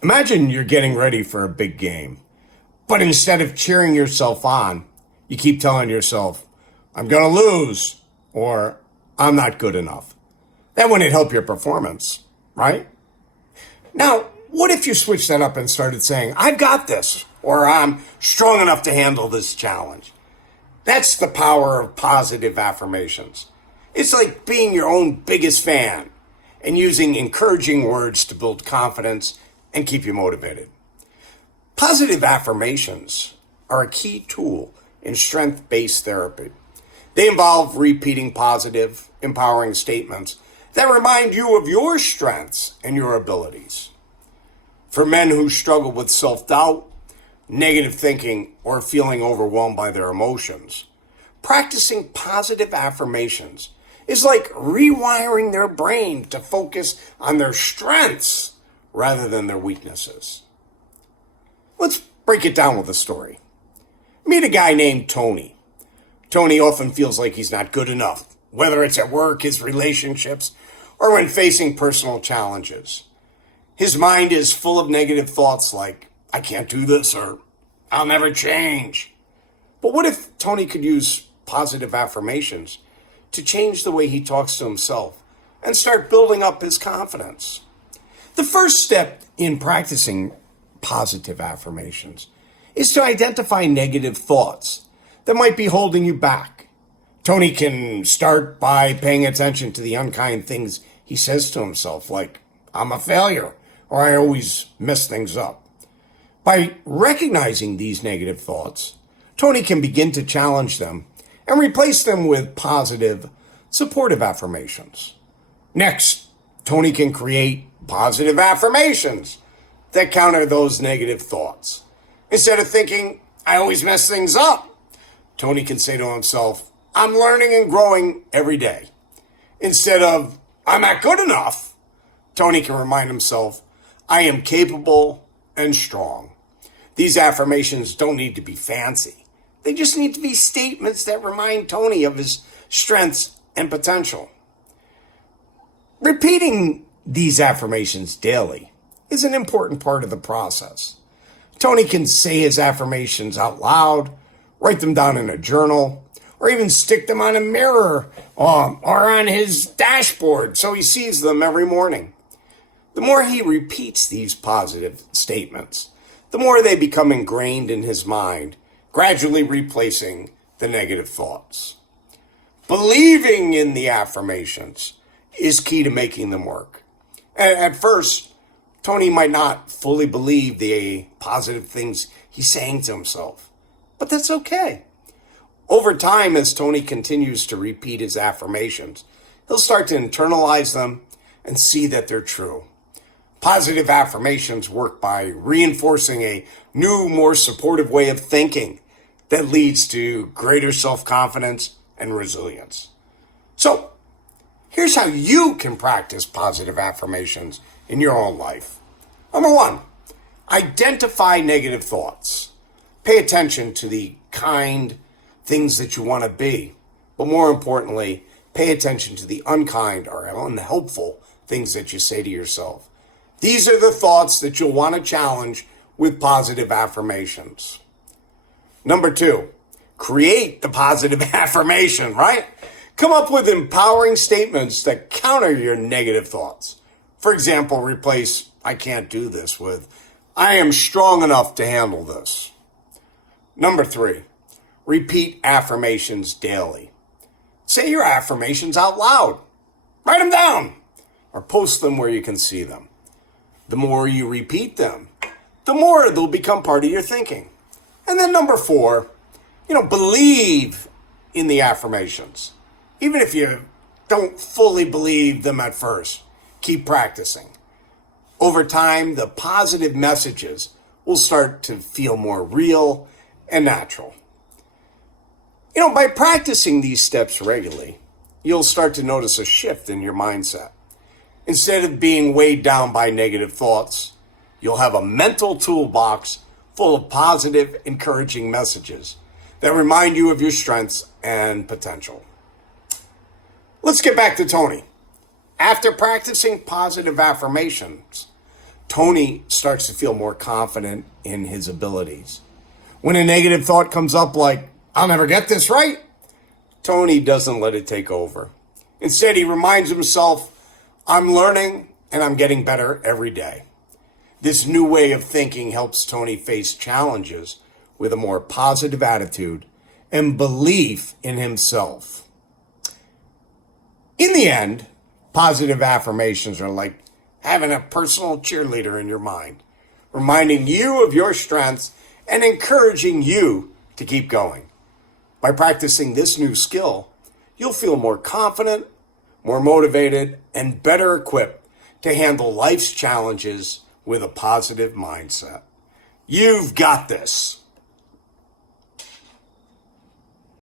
Imagine you're getting ready for a big game, but instead of cheering yourself on, you keep telling yourself, I'm going to lose, or I'm not good enough. That wouldn't help your performance, right? Now, what if you switched that up and started saying, I've got this, or I'm strong enough to handle this challenge? That's the power of positive affirmations. It's like being your own biggest fan and using encouraging words to build confidence and keep you motivated. Positive affirmations are a key tool in strength-based therapy. They involve repeating positive, empowering statements that remind you of your strengths and your abilities. For men who struggle with self-doubt, negative thinking, or feeling overwhelmed by their emotions, practicing positive affirmations is like rewiring their brain to focus on their strengths rather than their weaknesses. Let's break it down with a story. Meet a guy named Tony. Tony often feels like he's not good enough, whether it's at work, his relationships, or when facing personal challenges. His mind is full of negative thoughts like, I can't do this, or I'll never change. But what if Tony could use positive affirmations to change the way he talks to himself and start building up his confidence? The first step in practicing positive affirmations is to identify negative thoughts that might be holding you back. Tony can start by paying attention to the unkind things he says to himself, like, I'm a failure, or I always mess things up. By recognizing these negative thoughts, Tony can begin to challenge them and replace them with positive, supportive affirmations. Next, Tony can create positive affirmations that counter those negative thoughts. Instead of thinking, I always mess things up, Tony can say to himself, I'm learning and growing every day. Instead of, I'm not good enough, Tony can remind himself, I am capable and strong. These affirmations don't need to be fancy. They just need to be statements that remind Tony of his strengths and potential. Repeating these affirmations daily is an important part of the process. Tony can say his affirmations out loud, write them down in a journal, or even stick them on a mirror or on his dashboard so he sees them every morning. The more he repeats these positive statements, the more they become ingrained in his mind, gradually replacing the negative thoughts. Believing in the affirmations is key to making them work. At first, Tony might not fully believe the positive things he's saying to himself, but that's okay. Over time, as Tony continues to repeat his affirmations, he'll start to internalize them and see that they're true. Positive affirmations work by reinforcing a new, more supportive way of thinking that leads to greater self-confidence and resilience. So, here's how you can practice positive affirmations in your own life. Number one, identify negative thoughts. Pay attention to the kind things that you want to be, but more importantly, pay attention to the unkind or unhelpful things that you say to yourself. These are the thoughts that you'll want to challenge with positive affirmations. Number two, create the positive affirmation, right? Come up with empowering statements that counter your negative thoughts. For example, replace I can't do this with I am strong enough to handle this. Number three, repeat affirmations daily. Say your affirmations out loud. Write them down or post them where you can see them. The more you repeat them, the more they'll become part of your thinking. And then number four, believe in the affirmations. Even if you don't fully believe them at first, keep practicing. Over time, the positive messages will start to feel more real and natural. By practicing these steps regularly, you'll start to notice a shift in your mindset. Instead of being weighed down by negative thoughts, you'll have a mental toolbox full of positive, encouraging messages that remind you of your strengths and potential. Let's get back to Tony. After practicing positive affirmations, Tony starts to feel more confident in his abilities. When a negative thought comes up like, I'll never get this right, Tony doesn't let it take over. Instead, he reminds himself, I'm learning and I'm getting better every day. This new way of thinking helps Tony face challenges with a more positive attitude and belief in himself. In the end, positive affirmations are like having a personal cheerleader in your mind, reminding you of your strengths and encouraging you to keep going. By practicing this new skill, you'll feel more confident, more motivated, and better equipped to handle life's challenges with a positive mindset. You've got this.